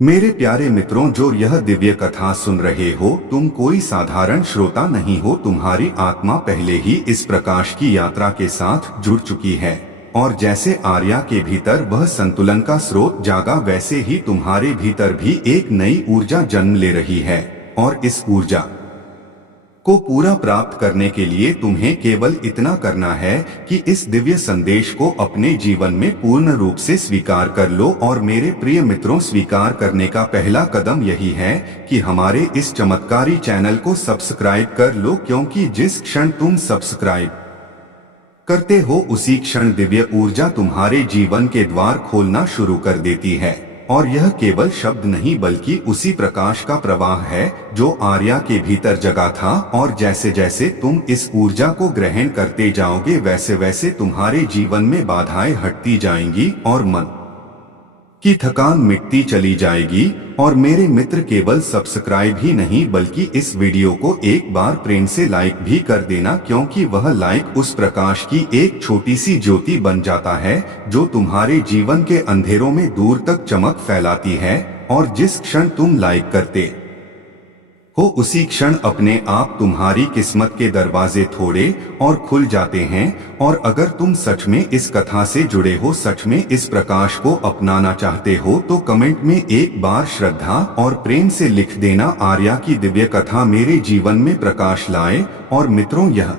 मेरे प्यारे मित्रों, जो यह दिव्य कथा सुन रहे हो, तुम कोई साधारण श्रोता नहीं हो। तुम्हारी आत्मा पहले ही इस प्रकाश की यात्रा के साथ जुड़ चुकी है। और जैसे आर्या के भीतर वह संतुलन का स्रोत जागा, वैसे ही तुम्हारे भीतर भी एक नई ऊर्जा जन्म ले रही है। और इस ऊर्जा को पूरा प्राप्त करने के लिए तुम्हें केवल इतना करना है कि इस दिव्य संदेश को अपने जीवन में पूर्ण रूप से स्वीकार कर लो। और मेरे प्रिय मित्रों, स्वीकार करने का पहला कदम यही है कि हमारे इस चमत्कारी चैनल को सब्सक्राइब कर लो, क्योंकि जिस क्षण तुम सब्सक्राइब करते हो उसी क्षण दिव्य ऊर्जा तुम्हारे जीवन के द्वार खोलना शुरू कर देती है। और यह केवल शब्द नहीं, बल्कि उसी प्रकाश का प्रवाह है जो आर्या के भीतर जगा था। और जैसे जैसे तुम इस ऊर्जा को ग्रहण करते जाओगे, वैसे वैसे तुम्हारे जीवन में बाधाएं हटती जाएंगी और मन की थकान मिटती चली जाएगी। और मेरे मित्र, केवल सब्सक्राइब ही नहीं, बल्कि इस वीडियो को एक बार प्रेम से लाइक भी कर देना, क्योंकि वह लाइक उस प्रकाश की एक छोटी सी ज्योति बन जाता है जो तुम्हारे जीवन के अंधेरों में दूर तक चमक फैलाती है। और जिस क्षण तुम लाइक करते हो उसी क्षण अपने आप तुम्हारी किस्मत के दरवाजे थोड़े और खुल जाते हैं। और अगर तुम सच में इस कथा से जुड़े हो, सच में इस प्रकाश को अपनाना चाहते हो, तो कमेंट में एक बार श्रद्धा और प्रेम से लिख देना, आर्या की दिव्य कथा मेरे जीवन में प्रकाश लाए। और मित्रों, यह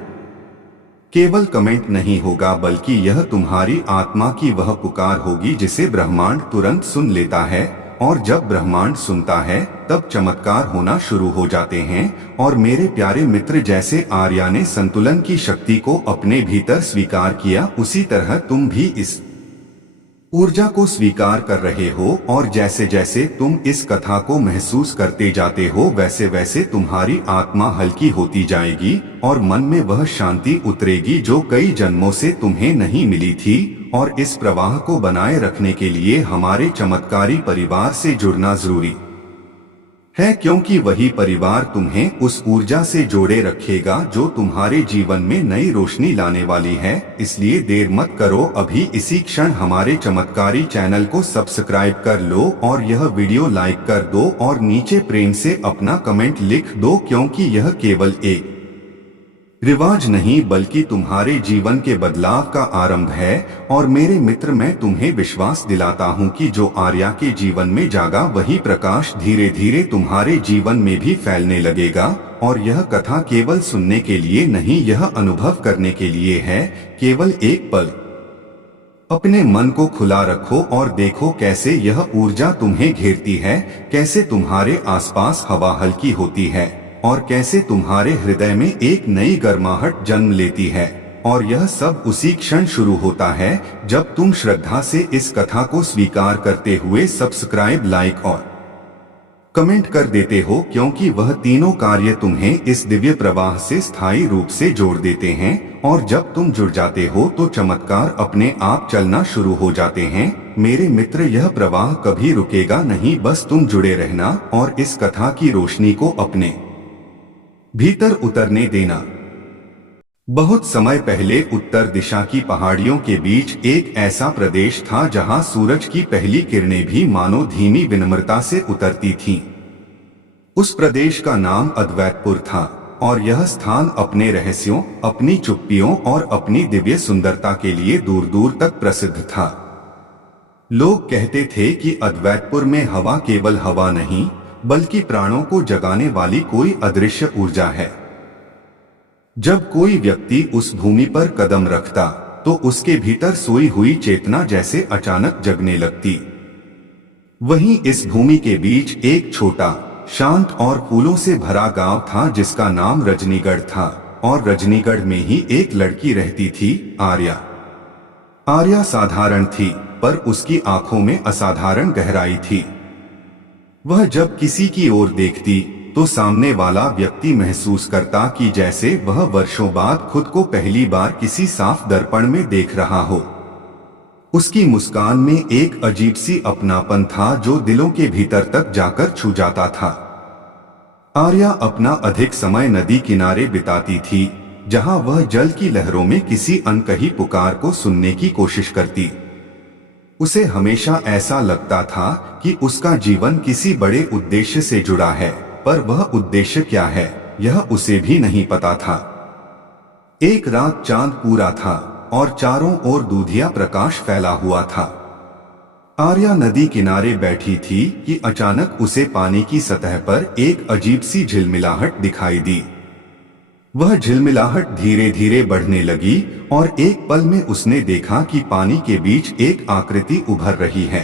केवल कमेंट नहीं होगा, बल्कि यह तुम्हारी आत्मा की वह पुकार होगी जिसे ब्रह्मांड तुरंत सुन लेता है। और जब ब्रह्मांड सुनता है तब चमत्कार होना शुरू हो जाते हैं। और मेरे प्यारे मित्र, जैसे आर्या ने संतुलन की शक्ति को अपने भीतर स्वीकार किया, उसी तरह तुम भी इस ऊर्जा को स्वीकार कर रहे हो। और जैसे जैसे तुम इस कथा को महसूस करते जाते हो, वैसे वैसे तुम्हारी आत्मा हल्की होती जाएगी और मन में वह शांति उतरेगी जो कई जन्मों से तुम्हें नहीं मिली थी। और इस प्रवाह को बनाए रखने के लिए हमारे चमत्कारी परिवार से जुड़ना जरूरी है, क्योंकि वही परिवार तुम्हें उस ऊर्जा से जोड़े रखेगा जो तुम्हारे जीवन में नई रोशनी लाने वाली है। इसलिए देर मत करो, अभी इसी क्षण हमारे चमत्कारी चैनल को सब्सक्राइब कर लो और यह वीडियो लाइक कर दो और नीचे प्रेम से अपना कमेंट लिख दो, क्योंकि यह केवल एक रिवाज नहीं, बल्कि तुम्हारे जीवन के बदलाव का आरंभ है। और मेरे मित्र, मैं तुम्हें विश्वास दिलाता हूँ कि जो आर्या के जीवन में जागा, वही प्रकाश धीरे धीरे तुम्हारे जीवन में भी फैलने लगेगा। और यह कथा केवल सुनने के लिए नहीं, यह अनुभव करने के लिए है। केवल एक पल अपने मन को खुला रखो और देखो कैसे यह ऊर्जा तुम्हें घेरती है, कैसे तुम्हारे आसपास हवा हल्की होती है और कैसे तुम्हारे हृदय में एक नई गर्माहट जन्म लेती है। और यह सब उसी क्षण शुरू होता है जब तुम श्रद्धा से इस कथा को स्वीकार करते हुए सब्सक्राइब, लाइक और कमेंट कर देते हो, क्योंकि वह तीनों कार्य तुम्हें इस दिव्य प्रवाह से स्थायी रूप से जोड़ देते हैं। और जब तुम जुड़ जाते हो तो चमत्कार अपने आप चलना शुरू हो जाते हैं। मेरे मित्र, यह प्रवाह कभी रुकेगा नहीं, बस तुम जुड़े रहना और इस कथा की रोशनी को अपने भीतर उतरने देना। बहुत समय पहले उत्तर दिशा की पहाड़ियों के बीच एक ऐसा प्रदेश था जहां सूरज की पहली किरणें भी मानो धीमी विनम्रता से उतरती थीं। उस प्रदेश का नाम अद्वैतपुर था और यह स्थान अपने रहस्यों, अपनी चुप्पियों और अपनी दिव्य सुंदरता के लिए दूर दूर तक प्रसिद्ध था। लोग कहते थे कि अद्वैतपुर में हवा केवल हवा नहीं, बल्कि प्राणों को जगाने वाली कोई अदृश्य ऊर्जा है। जब कोई व्यक्ति उस भूमि पर कदम रखता तो उसके भीतर सोई हुई चेतना जैसे अचानक जगने लगती। वहीं इस भूमि के बीच एक छोटा, शांत और फूलों से भरा गांव था जिसका नाम रजनीगढ़ था। और रजनीगढ़ में ही एक लड़की रहती थी, आर्या। आर्या साधारण थी, पर उसकी आंखों में असाधारण गहराई थी। वह जब किसी की ओर देखती तो सामने वाला व्यक्ति महसूस करता कि जैसे वह वर्षों बाद खुद को पहली बार किसी साफ दर्पण में देख रहा हो। उसकी मुस्कान में एक अजीब सी अपनापन था जो दिलों के भीतर तक जाकर छू जाता था। आर्या अपना अधिक समय नदी किनारे बिताती थी, जहां वह जल की लहरों में किसी अनकही पुकार को सुनने की कोशिश करती। उसे हमेशा ऐसा लगता था कि उसका जीवन किसी बड़े उद्देश्य से जुड़ा है, पर वह उद्देश्य क्या है यह उसे भी नहीं पता था। एक रात चांद पूरा था और चारों ओर दूधिया प्रकाश फैला हुआ था। आर्या नदी किनारे बैठी थी कि अचानक उसे पानी की सतह पर एक अजीब सी झिलमिलाहट दिखाई दी। वह झिलमिलाहट धीरे धीरे बढ़ने लगी और एक पल में उसने देखा कि पानी के बीच एक आकृति उभर रही है।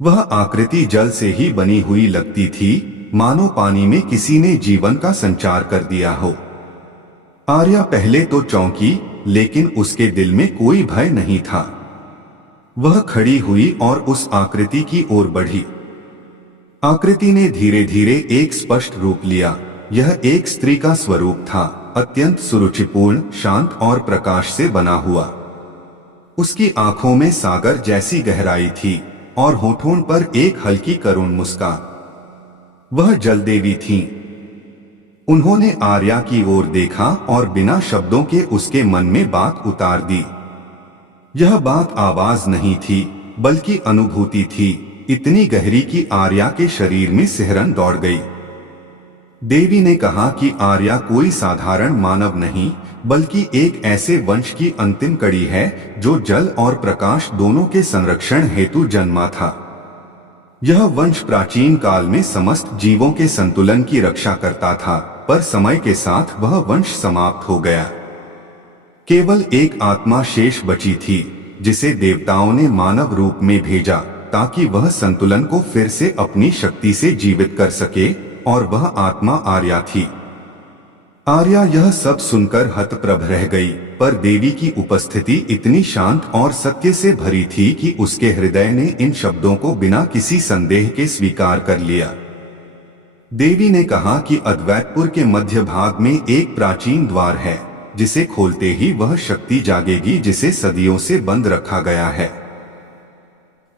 वह आकृति जल से ही बनी हुई लगती थी, मानो पानी में किसी ने जीवन का संचार कर दिया हो। आर्या पहले तो चौंकी, लेकिन उसके दिल में कोई भय नहीं था। वह खड़ी हुई और उस आकृति की ओर बढ़ी। आकृति ने धीरे धीरे एक स्पष्ट रूप लिया। यह एक स्त्री का स्वरूप था, अत्यंत सुरुचिपूर्ण, शांत और प्रकाश से बना हुआ। उसकी आंखों में सागर जैसी गहराई थी और होठों पर एक हल्की करुण मुस्कान। वह जलदेवी थीं। उन्होंने आर्या की ओर देखा और बिना शब्दों के उसके मन में बात उतार दी। यह बात आवाज नहीं थी, बल्कि अनुभूति थी, इतनी गहरी कि आर्या के शरीर में सिहरन दौड़ गई। देवी ने कहा कि आर्या कोई साधारण मानव नहीं, बल्कि एक ऐसे वंश की अंतिम कड़ी है जो जल और प्रकाश दोनों के संरक्षण हेतु जन्मा था। यह वंश प्राचीन काल में समस्त जीवों के संतुलन की रक्षा करता था, पर समय के साथ वह वंश समाप्त हो गया। केवल एक आत्मा शेष बची थी, जिसे देवताओं ने मानव रूप में भेजा ताकि वह संतुलन को फिर से अपनी शक्ति से जीवित कर सके, और वह आत्मा आर्या थी। आर्या यह सब सुनकर हतप्रभ रह गई, पर देवी की उपस्थिति इतनी शांत और सत्य से भरी थी कि उसके हृदय ने इन शब्दों को बिना किसी संदेह के स्वीकार कर लिया। देवी ने कहा कि अद्वैतपुर के मध्य भाग में एक प्राचीन द्वार है, जिसे खोलते ही वह शक्ति जागेगी जिसे सदियों से बंद रखा गया है।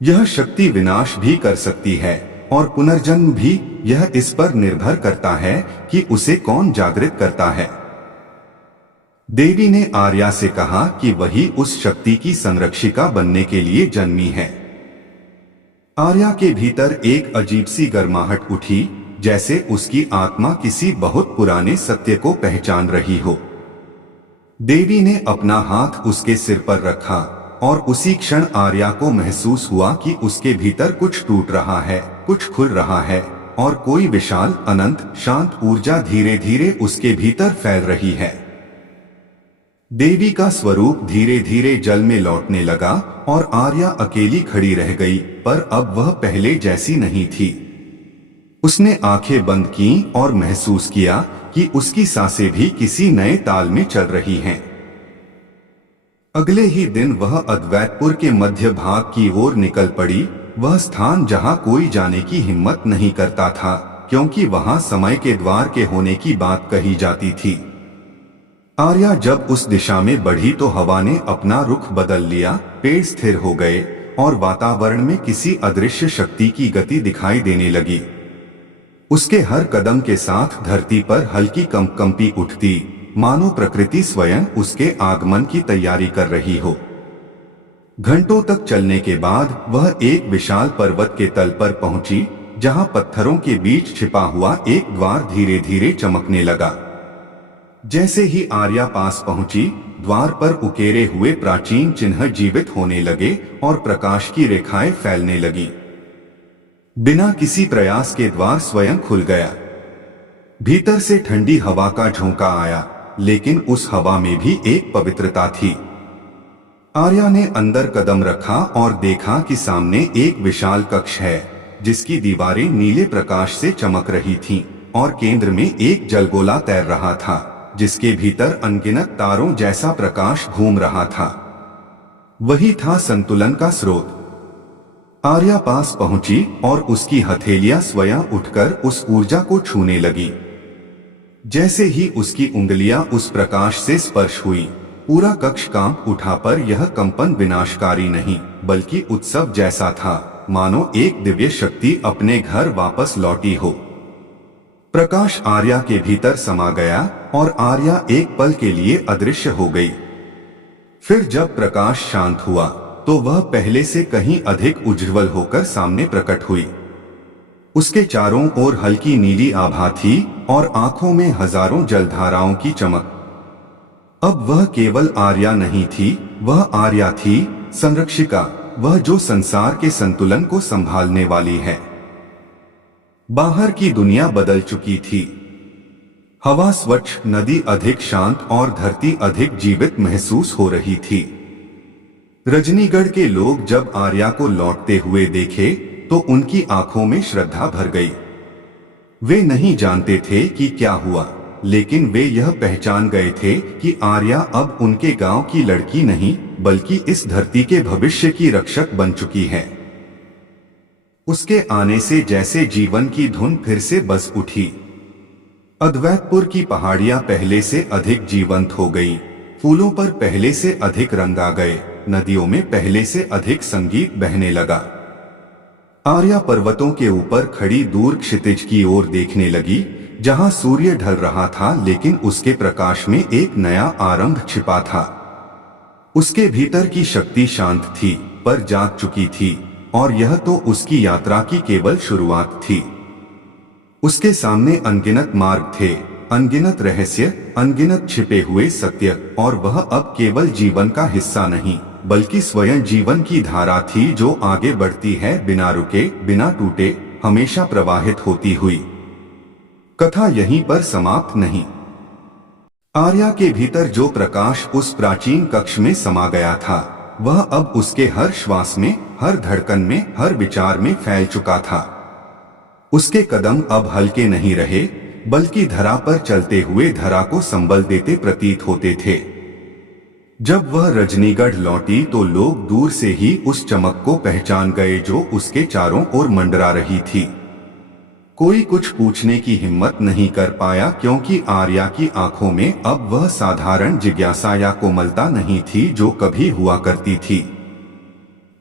यह शक्ति विनाश भी कर सकती है और पुनर्जन्म भी, यह इस पर निर्भर करता है कि उसे कौन जागृत करता है। देवी ने आर्या से कहा कि वही उस शक्ति की संरक्षिका बनने के लिए जन्मी है। आर्या के भीतर एक अजीब सी गर्माहट उठी, जैसे उसकी आत्मा किसी बहुत पुराने सत्य को पहचान रही हो। देवी ने अपना हाथ उसके सिर पर रखा और उसी क्षण आर्या को महसूस हुआ कि उसके भीतर कुछ टूट रहा है, कुछ खुल रहा है और कोई विशाल, अनंत, शांत ऊर्जा धीरे धीरे उसके भीतर फैल रही है। देवी का स्वरूप धीरे धीरे जल में लौटने लगा और आर्या अकेली खड़ी रह गई, पर अब वह पहले जैसी नहीं थी। उसने आंखें बंद की और महसूस किया कि उसकी सांसें भी किसी नए ताल में चल रही हैं। अगले ही दिन वह अद्वैतपुर के मध्य भाग की ओर निकल पड़ी, वह स्थान जहां कोई जाने की हिम्मत नहीं करता था, क्योंकि वहां समय के द्वार के होने की बात कही जाती थी। आर्या जब उस दिशा में बढ़ी तो हवा ने अपना रुख बदल लिया, पेड़ स्थिर हो गए और वातावरण में किसी अदृश्य शक्ति की गति दिखाई देने लगी। उसके हर कदम के साथ धरती पर हल्की कंपकंपी उठती, मानो प्रकृति स्वयं उसके आगमन की तैयारी कर रही हो। घंटों तक चलने के बाद वह एक विशाल पर्वत के तल पर पहुंची, जहां पत्थरों के बीच छिपा हुआ एक द्वार धीरे धीरे चमकने लगा। जैसे ही आर्या पास पहुंची, द्वार पर उकेरे हुए प्राचीन चिन्ह जीवित होने लगे और प्रकाश की रेखाएं फैलने लगी। बिना किसी प्रयास के द्वार स्वयं खुल गया। भीतर से ठंडी हवा का झोंका आया, लेकिन उस हवा में भी एक पवित्रता थी। आर्या ने अंदर कदम रखा और देखा कि सामने एक विशाल कक्ष है, जिसकी दीवारें नीले प्रकाश से चमक रही थीं और केंद्र में एक जलगोला तैर रहा था, जिसके भीतर अनगिनत तारों जैसा प्रकाश घूम रहा था। वही था संतुलन का स्रोत। आर्या पास पहुंची और उसकी हथेलियां स्वयं उठकर उस ऊर्जा को छूने लगी। जैसे ही उसकी उंगलियां उस प्रकाश से स्पर्श हुई, पूरा कक्ष कांप उठा, पर यह कंपन विनाशकारी नहीं, बल्कि उत्सव जैसा था, मानो एक दिव्य शक्ति अपने घर वापस लौटी हो। प्रकाश आर्या के भीतर समा गया और आर्या एक पल के लिए अदृश्य हो गई। फिर जब प्रकाश शांत हुआ, तो वह पहले से कहीं अधिक उज्ज्वल होकर सामने प्रकट हुई। उसके चारों ओर हल्की नीली आभा थी और आंखों में हजारों जलधाराओं की चमक। अब वह केवल आर्या नहीं थी, वह आर्या थी, संरक्षिका, वह जो संसार के संतुलन को संभालने वाली है। बाहर की दुनिया बदल चुकी थी। हवा स्वच्छ, नदी अधिक शांत और धरती अधिक जीवित महसूस हो रही थी। रजनीगढ़ के लोग जब आर्या को लौटते हुए देखे तो उनकी आंखों में श्रद्धा भर गई। वे नहीं जानते थे कि क्या हुआ, लेकिन वे यह पहचान गए थे कि आर्या अब उनके गांव की लड़की नहीं बल्कि इस धरती के भविष्य की रक्षक बन चुकी है। उसके आने से जैसे जीवन की धुन फिर से बज उठी। अद्वैतपुर की पहाड़ियां पहले से अधिक जीवंत हो गईं, फूलों पर पहले से अधिक रंग आ गए, नदियों में पहले से अधिक संगीत बहने लगा। आर्या पर्वतों के ऊपर खड़ी दूर क्षितिज की ओर देखने लगी, जहां सूर्य ढल रहा था, लेकिन उसके प्रकाश में एक नया आरंभ छिपा था। उसके भीतर की शक्ति शांत थी पर जाग चुकी थी, और यह तो उसकी यात्रा की केवल शुरुआत थी। उसके सामने अनगिनत मार्ग थे, अनगिनत रहस्य, अनगिनत छिपे हुए सत्य, और वह अब केवल जीवन का हिस्सा नहीं बल्कि स्वयं जीवन की धारा थी जो आगे बढ़ती है, बिना रुके, बिना टूटे, हमेशा प्रवाहित होती हुई। कथा यहीं पर समाप्त नहीं। आर्या के भीतर जो प्रकाश उस प्राचीन कक्ष में समा गया था, वह अब उसके हर श्वास में, हर धड़कन में, हर विचार में फैल चुका था। उसके कदम अब हल्के नहीं रहे बल्कि धरा पर चलते हुए धरा को संबल देते प्रतीत होते थे। जब वह रजनीगढ़ लौटी तो लोग दूर से ही उस चमक को पहचान गए जो उसके चारों ओर मंडरा रही थी। कोई कुछ पूछने की हिम्मत नहीं कर पाया, क्योंकि आर्या की आंखों में अब वह साधारण जिज्ञासा या कोमलता नहीं थी जो कभी हुआ करती थी।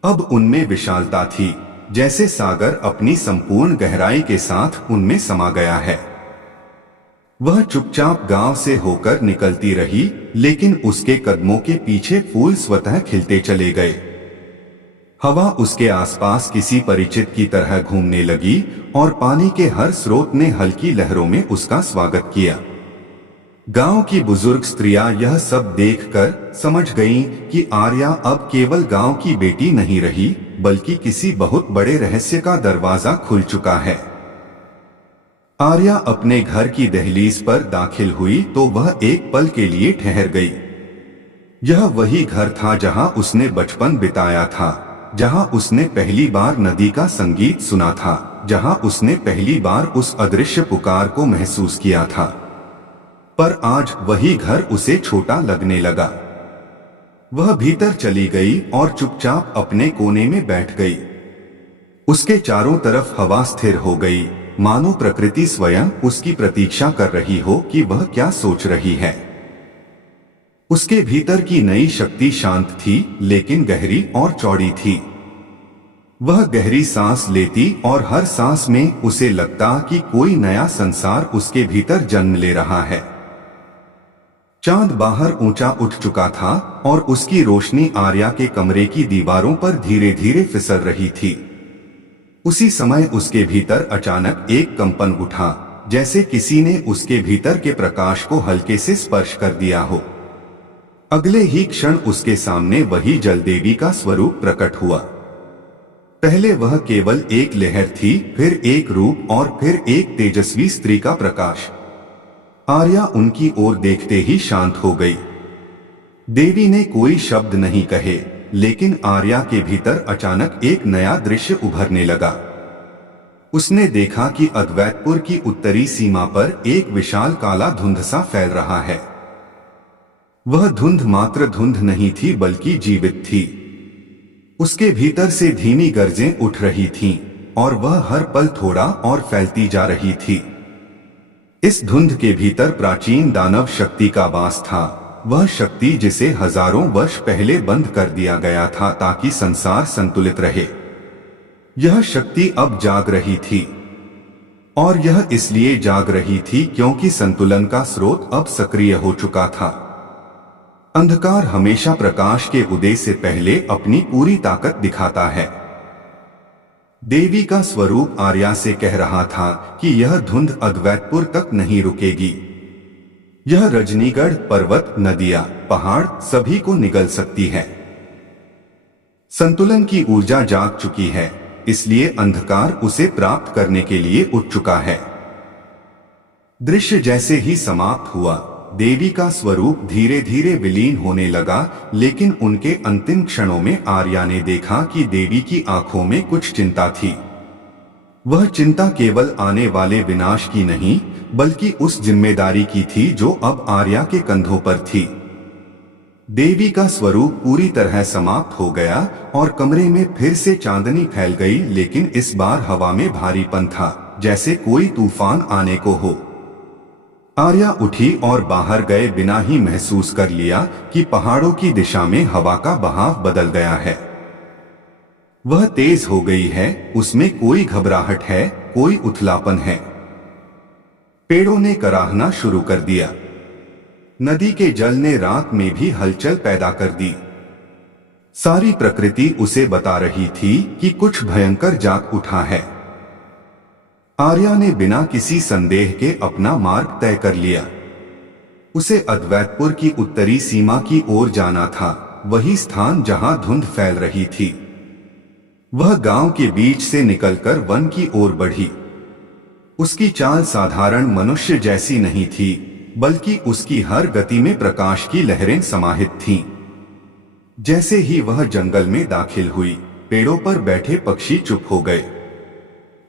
अब उनमें विशालता थी, जैसे सागर अपनी संपूर्ण गहराई के साथ उनमें समा गया है। वह चुपचाप गांव से होकर निकलती रही, लेकिन उसके कदमों के पीछे फूल स्वतः खिलते चले गए। हवा उसके आसपास किसी परिचित की तरह घूमने लगी और पानी के हर स्रोत ने हल्की लहरों में उसका स्वागत किया। गांव की बुजुर्ग स्त्रियां यह सब देखकर समझ गईं कि आर्या अब केवल गांव की बेटी नहीं रही बल्कि किसी बहुत बड़े रहस्य का दरवाजा खुल चुका है। आर्या अपने घर की दहलीज पर दाखिल हुई तो वह एक पल के लिए ठहर गई। यह वही घर था जहां उसने बचपन बिताया था, जहां उसने पहली बार नदी का संगीत सुना था, जहां उसने पहली बार उस अदृश्य पुकार को महसूस किया था। पर आज वही घर उसे छोटा लगने लगा। वह भीतर चली गई और चुपचाप अपने कोने में बैठ गई। उसके चारों तरफ हवा स्थिर हो गई, मानो प्रकृति स्वयं उसकी प्रतीक्षा कर रही हो कि वह क्या सोच रही है। उसके भीतर की नई शक्ति शांत थी लेकिन गहरी और चौड़ी थी। वह गहरी सांस लेती और हर सांस में उसे लगता कि कोई नया संसार उसके भीतर जन्म ले रहा है। चांद बाहर ऊंचा उठ चुका था और उसकी रोशनी आर्या के कमरे की दीवारों पर धीरे धीरे फिसल रही थी। उसी समय उसके भीतर अचानक एक कंपन उठा, जैसे किसी ने उसके भीतर के प्रकाश को हल्के से स्पर्श कर दिया हो। अगले ही क्षण उसके सामने वही जलदेवी का स्वरूप प्रकट हुआ। पहले वह केवल एक लहर थी, फिर एक रूप और फिर एक तेजस्वी स्त्री का प्रकाश। आर्या उनकी ओर देखते ही शांत हो गई। देवी ने कोई शब्द नहीं कहे, लेकिन आर्या के भीतर अचानक एक नया दृश्य उभरने लगा। उसने देखा कि अद्वैतपुर की उत्तरी सीमा पर एक विशाल काला धुंध सा फैल रहा है। वह धुंध मात्र धुंध नहीं थी बल्कि जीवित थी। उसके भीतर से धीमी गर्जें उठ रही थीं और वह हर पल थोड़ा और फैलती जा रही थी। इस धुंध के भीतर प्राचीन दानव शक्ति का वास था, वह शक्ति जिसे हजारों वर्ष पहले बंद कर दिया गया था ताकि संसार संतुलित रहे। यह शक्ति अब जाग रही थी और यह इसलिए जाग रही थी क्योंकि संतुलन का स्रोत अब सक्रिय हो चुका था। अंधकार हमेशा प्रकाश के उदय से पहले अपनी पूरी ताकत दिखाता है। देवी का स्वरूप आर्या से कह रहा था कि यह धुंध अद्वैतपुर तक नहीं रुकेगी। यह रजनीगढ़, पर्वत, नदियां, पहाड़ सभी को निगल सकती है। संतुलन की ऊर्जा जाग चुकी है, इसलिए अंधकार उसे प्राप्त करने के लिए उठ चुका है। दृश्य जैसे ही समाप्त हुआ, देवी का स्वरूप धीरे धीरे विलीन होने लगा, लेकिन उनके अंतिम क्षणों में आर्या ने देखा कि देवी की आंखों में कुछ चिंता थी। वह चिंता केवल आने वाले विनाश की नहीं, बल्कि उस जिम्मेदारी की थी जो अब आर्या के कंधों पर थी। देवी का स्वरूप पूरी तरह समाप्त हो गया और कमरे में फिर से चांदनी फैल गई, लेकिन इस बार हवा में भारीपन था, जैसे कोई तूफान आने को हो। आर्या उठी और बाहर गए बिना ही महसूस कर लिया कि पहाड़ों की दिशा में हवा का बहाव बदल गया है। वह तेज हो गई है, उसमें कोई घबराहट है, कोई उथलापन है। पेड़ों ने कराहना शुरू कर दिया। नदी के जल ने रात में भी हलचल पैदा कर दी। सारी प्रकृति उसे बता रही थी कि कुछ भयंकर जाग उठा है। आर्या ने बिना किसी संदेह के अपना मार्ग तय कर लिया। उसे अद्वैतपुर की उत्तरी सीमा की ओर जाना था, वही स्थान जहां धुंध फैल रही थी। वह गांव के बीच से निकलकर वन की ओर बढ़ी। उसकी चाल साधारण मनुष्य जैसी नहीं थी, बल्कि उसकी हर गति में प्रकाश की लहरें समाहित थीं। जैसे ही वह जंगल में दाखिल हुई, पेड़ों पर बैठे पक्षी चुप हो गए।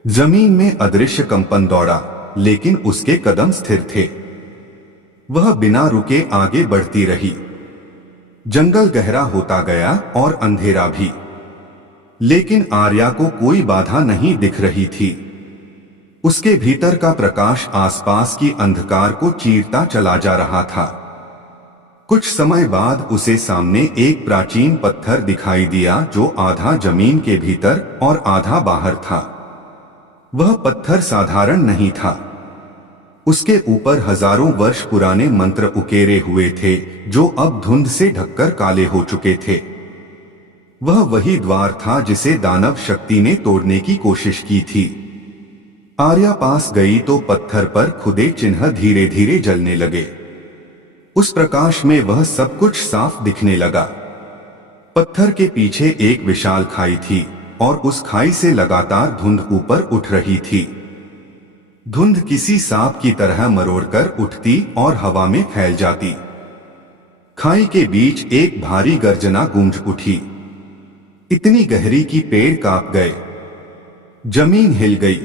जमीन में अदृश्य कंपन दौड़ा, लेकिन उसके कदम स्थिर थे। वह बिना रुके आगे बढ़ती रही। जंगल गहरा होता गया और अंधेरा भी, लेकिन आर्या को कोई बाधा नहीं दिख रही थी। उसके भीतर का प्रकाश आसपास की अंधकार को चीरता चला जा रहा था। कुछ समय बाद उसे सामने एक प्राचीन पत्थर दिखाई दिया, जो आधा जमीन के भीतर और आधा बाहर था। वह पत्थर साधारण नहीं था। उसके ऊपर हजारों वर्ष पुराने मंत्र उकेरे हुए थे, जो अब धुंध से ढककर काले हो चुके थे। वह वही द्वार था जिसे दानव शक्ति ने तोड़ने की कोशिश की थी। आर्या पास गई तो पत्थर पर खुदे चिन्ह धीरे धीरे जलने लगे। उस प्रकाश में वह सब कुछ साफ दिखने लगा। पत्थर के पीछे एक विशाल खाई थी और उस खाई से लगातार धुंध ऊपर उठ रही थी। धुंध किसी सांप की तरह मरोड़कर उठती और हवा में फैल जाती। खाई के बीच एक भारी गर्जना गूंज उठी, इतनी गहरी कि पेड़ कांप गए। जमीन हिल गई।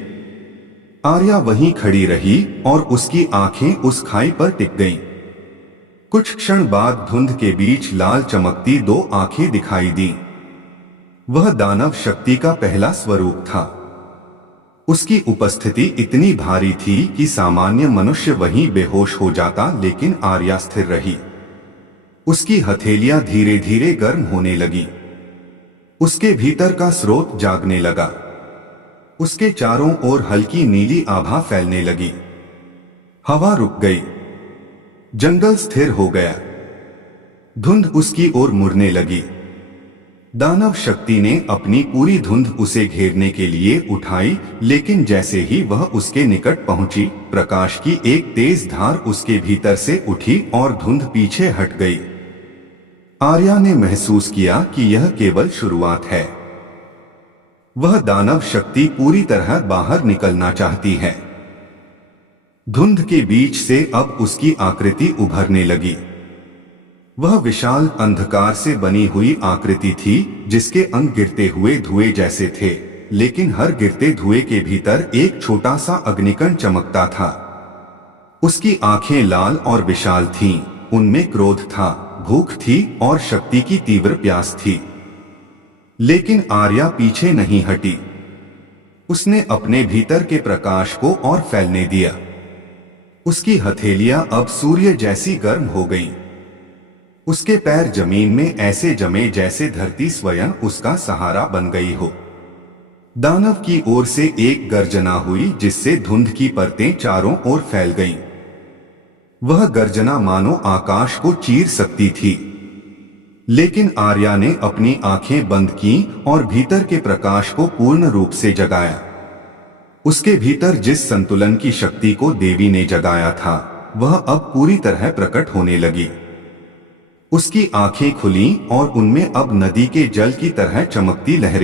आर्या वहीं खड़ी रही और उसकी आंखें उस खाई पर टिक गईं। कुछ क्षण बाद धुंध के बीच लाल चमकती दो आंखें दिखाई दी। वह दानव शक्ति का पहला स्वरूप था। उसकी उपस्थिति इतनी भारी थी कि सामान्य मनुष्य वहीं बेहोश हो जाता, लेकिन आर्या स्थिर रही। उसकी हथेलियां धीरे धीरे गर्म होने लगी। उसके भीतर का स्रोत जागने लगा। उसके चारों ओर हल्की नीली आभा फैलने लगी। हवा रुक गई। जंगल स्थिर हो गया। धुंध उसकी ओर मुड़ने लगी। दानव शक्ति ने अपनी पूरी धुंध उसे घेरने के लिए उठाई, लेकिन जैसे ही वह उसके निकट पहुंची, प्रकाश की एक तेज धार उसके भीतर से उठी और धुंध पीछे हट गई। आर्या ने महसूस किया कि यह केवल शुरुआत है। वह दानव शक्ति पूरी तरह बाहर निकलना चाहती है। धुंध के बीच से अब उसकी आकृति उभरने लगी। वह विशाल अंधकार से बनी हुई आकृति थी, जिसके अंग गिरते हुए धुएं जैसे थे, लेकिन हर गिरते धुएं के भीतर एक छोटा सा अग्निकण चमकता था। उसकी आंखें लाल और विशाल थीं, उनमें क्रोध था, भूख थी और शक्ति की तीव्र प्यास थी। लेकिन आर्या पीछे नहीं हटी। उसने अपने भीतर के प्रकाश को और फैलने दिया। उसकी हथेलियां अब सूर्य जैसी गर्म हो गईं। उसके पैर जमीन में ऐसे जमे जैसे धरती स्वयं उसका सहारा बन गई हो। दानव की ओर से एक गर्जना हुई, जिससे धुंध की परतें चारों ओर फैल गईं। वह गर्जना मानो आकाश को चीर सकती थी। लेकिन आर्या ने अपनी आंखें बंद की और भीतर के प्रकाश को पूर्ण रूप से जगाया। उसके भीतर जिस संतुलन की शक्ति को देवी ने जगाया था वह अब पूरी तरह प्रकट होने लगी। उसकी आंखें खुलीं और उनमें अब नदी के जल की तरह चमकती लहरें